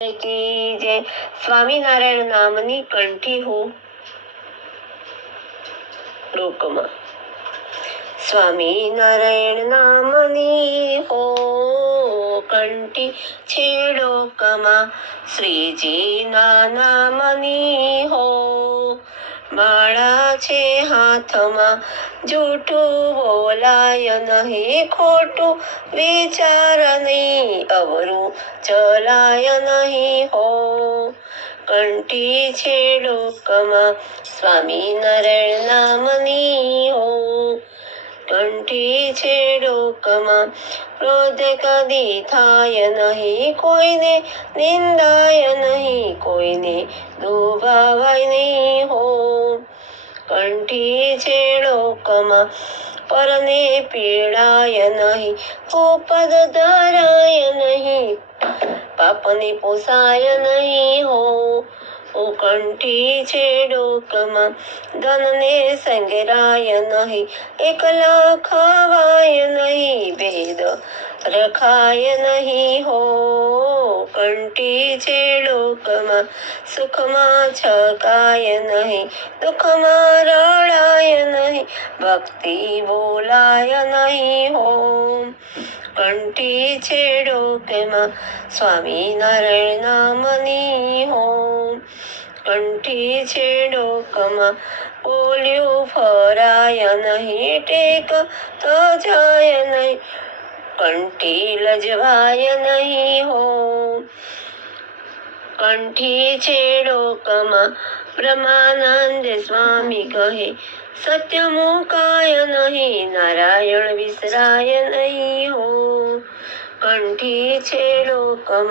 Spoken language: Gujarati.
की जय સ્વામિનારાયણ નામની કંઠી હો લોકમાં સ્વામિનારાયણ નામની હો કંઠી છે લોકમાં શ્રીજીના નામની હો માળા છે હાથમાં જૂઠું બોલાય નહીં ખોટું વિચાર નહીં અવરું ચલાય નહીં હો કંઠી છે લોકમાં સ્વામિનારાયણ નામની હો કંઠી છે લોકમાં ક્રોધ કદી થાય નહીં કોઈને નિંદાય નહીં કોઈને દુભાવાય નહીં હો કંઠી છે લોકમાં પરને પીડાય નહીં પદ ધરાય નહીં પાપને પોસાય નહીં હો કંઠી છે લોકમાં ધનને સંગરાય નહીં એકલા ખવાય નહીં ભેદ રખાય નહીં હો કંઠી છે લોકમાં સુખમાં છકાય નહીં દુઃખમાં રડાય નહીં ભક્તિ બોલાય નહીં હો કંઠી છે લોકમાં સ્વામિનારાયણ નામની હો કંઠી છે લોકમાં બોલ્યું ફરાય નહીં ટેક તો જાય નહીં કંઠી લજવાય નહીં હો કંઠી છે લોકમાં બ્રહ્માનંદ સ્વામી કહે સત્ય મુકાય નહીં નારાયણ વિસરાય નહીં હો કંઠી છે લોકમાં